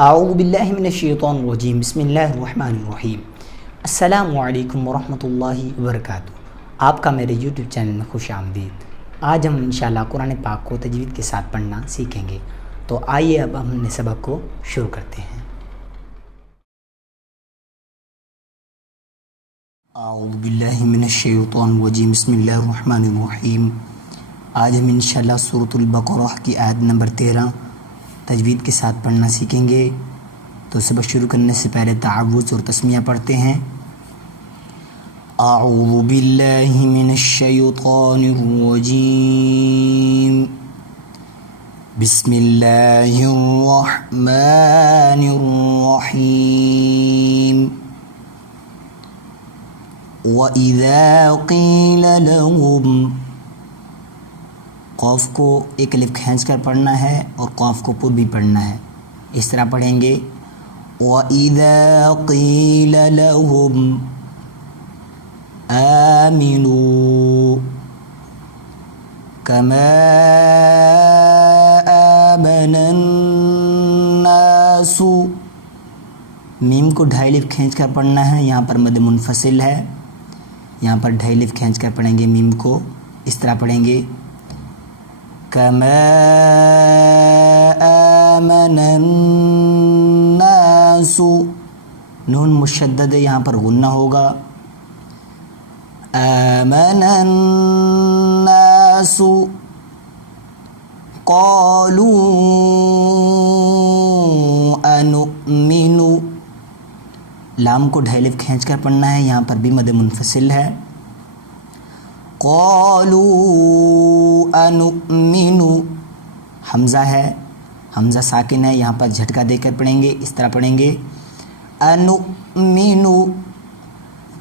اعوذ باللہ من الشیطان الرجیم، بسم اللہ الرحمن الرحیم۔ السلام علیکم ورحمۃ اللہ وبرکاتہ۔ آپ کا میرے یوٹیوب چینل میں خوش آمدید۔ آج ہم انشاءاللہ قرآن پاک کو تجوید کے ساتھ پڑھنا سیکھیں گے، تو آئیے اب ہم نے سبق کو شروع کرتے ہیں۔ اعوذ باللہ من الشیطان الرجیم، بسم اللہ الرحمن الرحیم۔ آج ہم انشاءاللہ سورۃ البقرہ کی آیت نمبر 13 تجوید کے ساتھ پڑھنا سیکھیں گے۔ تو سبق شروع کرنے سے پہلے تعوذ اور تسمیہ پڑھتے ہیں۔ اعوذ باللہ من الشیطان الرجیم، بسم اللہ الرحمن الرحیم۔ وَإِذَا قِيلَ لَهُمْ، قاف کو ایک الف کھینچ کر پڑھنا ہے اور قاف کو پر بھی پڑھنا ہے، اس طرح پڑھیں گے۔ وَإِذَا قِيلَ لَهُمْ آمِنُوا كَمَا آمَنَ النَّاسُ، میم کو ڈھائی الف کھینچ کر پڑھنا ہے، یہاں پر مد منفصل ہے، یہاں پر ڈھائی الف کھینچ کر پڑھیں گے میم کو، اس طرح پڑھیں گے۔ كما آمن الناس، نون مشدد ہے، یہاں پر غنہ ہوگا۔ آمن الناس قالوا انؤمن، لام کو ڈھائی الف کھینچ کر پڑھنا ہے، یہاں پر بھی مد منفصل ہے۔ قالوا انؤمن، حمزہ ہے، حمزہ ساکن ہے، یہاں پر جھٹکا دے کر پڑھیں گے، اس طرح پڑھیں گے۔ انؤمن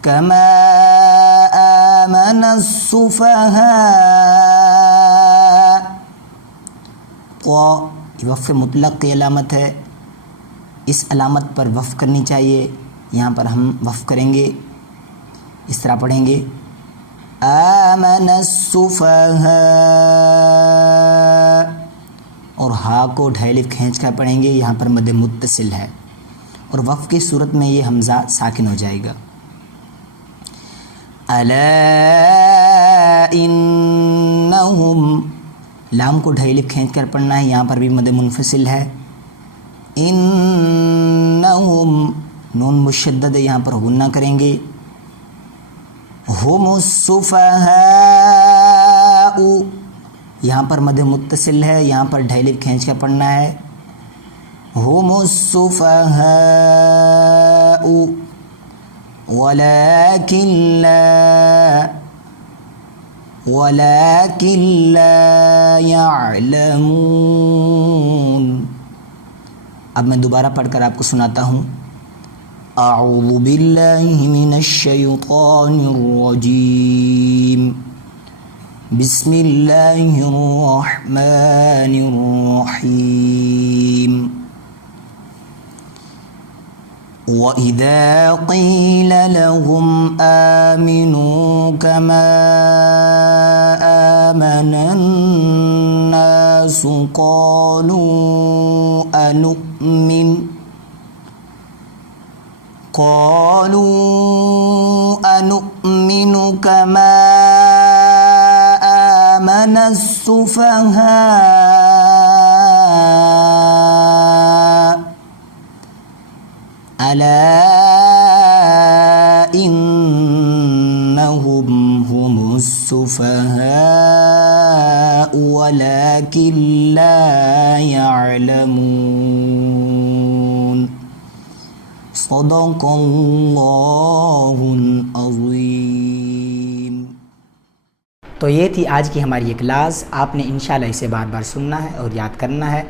كما آمن السفهاء، وقف مطلق کی علامت ہے، اس علامت پر وقف کرنی چاہیے، یہاں پر ہم وقف کریں گے، اس طرح پڑھیں گے۔ آمن السفهاء، اور ہا کو ڈھائی الف کھینچ کر پڑھیں گے، یہاں پر مد متصل ہے، اور وقف کی صورت میں یہ حمزہ ساکن ہو جائے گا۔ الا انہم، لام کو ڈھائی الف کھینچ کر پڑھنا ہے، یہاں پر بھی مد منفصل ہے۔ انہم، نون مشدد ہے، یہاں پر غنہ کریں گے۔ ہم السفہاء، یہاں پر مد متصل ہے، یہاں پر ڈھائی الف کھینچ کر پڑھنا ہے۔ ہم السفہاء ولكن لا يعلمون۔ اب میں دوبارہ پڑھ کر آپ کو سناتا ہوں۔ اعوذ باللہ من الشیطان الرجیم، بسم اللہ الرحمن الرحیم۔ وَإِذَا قِيلَ لَهُمْ آمِنُوا كَمَا آمَنَ النَّاسُ قَالُوا أَنُؤْمِنُ كَمَا آمَنَ السُّفَهَاءُ ألا إنهم هم السفهاء ولكن لا يعلمون۔ صدق اللہ العظیم۔ تو یہ تھی آج کی ہماری یہ کلاس، آپ نے انشاءاللہ اسے بار بار سننا ہے اور یاد کرنا ہے،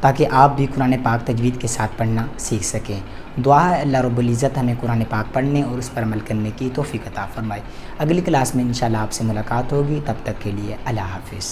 تاکہ آپ بھی قرآن پاک تجوید کے ساتھ پڑھنا سیکھ سکیں۔ دعا ہے اللہ رب العزت ہمیں قرآن پاک پڑھنے اور اس پر عمل کرنے کی توفیق عطا فرمائے۔ اگلی کلاس میں انشاءاللہ آپ سے ملاقات ہوگی، تب تک کے لیے اللہ حافظ۔